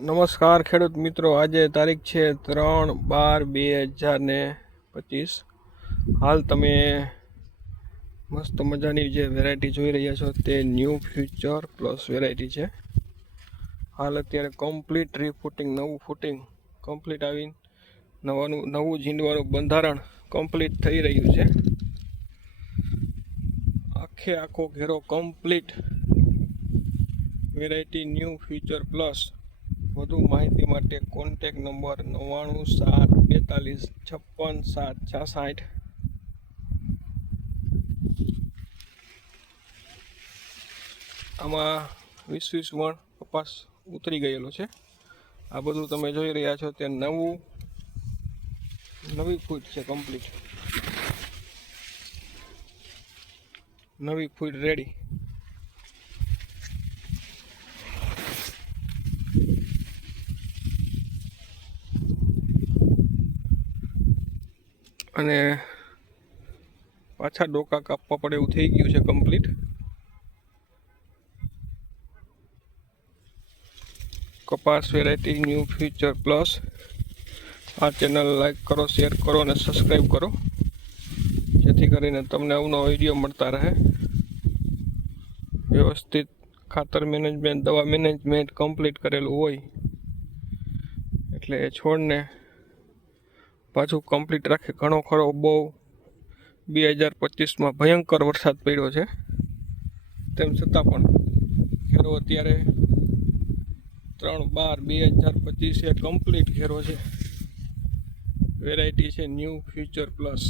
નમસ્કાર ખેડૂત મિત્રો, આજે તારીખ છે 3/12/2025। હાલ તમે મસ્ત મજાની જે વેરાયટી જોઈ રહ્યા છો તે ન્યૂ ફ્યુચર પ્લસ વેરાયટી છે। હાલ અત્યારે કમ્પ્લીટ રીફૂટિંગ, નવું ફૂટિંગ કમ્પ્લીટ આવીને નવું ઝીંડવાનું બંધારણ કમ્પ્લીટ થઈ રહ્યું છે। આખો ઘેરો complete variety new future plus. વધુ માહિતી માટે કોન્ટેક નંબર 9974456766। આમાં 20 મણ કપાસ ઉતરી ગયેલો છે। આ બધું તમે જોઈ રહ્યા છો તે નવી ફૂટ છે, કમ્પ્લીટ નવી ફૂટ રેડી। અને પાછા ડોકા કાપવા પડે એવું થઈ ગયું છે કમ્પ્લીટ। કપાસ વેરાયટી ન્યૂ ફ્યુચર પ્લસ। આ ચેનલ લાઈક કરો, શેર કરો અને સબસ્ક્રાઈબ કરો, જેથી કરીને તમને અવનવા વિડીયો મળતા રહે। વ્યવસ્થિત ખાતર મેનેજમેન્ટ, દવા મેનેજમેન્ટ કમ્પ્લીટ કરેલું હોય એટલે એ છોડને પાછું કમ્પ્લીટ રાખે। ઘણો ખરો બહુ 2025માં ભયંકર વરસાદ પડ્યો છે, તેમ છતાં પણ ઘેરો અત્યારે 3/12/2025 એ કમ્પ્લીટ ઘેરો છે। વેરાયટી છે ન્યૂ ફ્યુચર પ્લસ।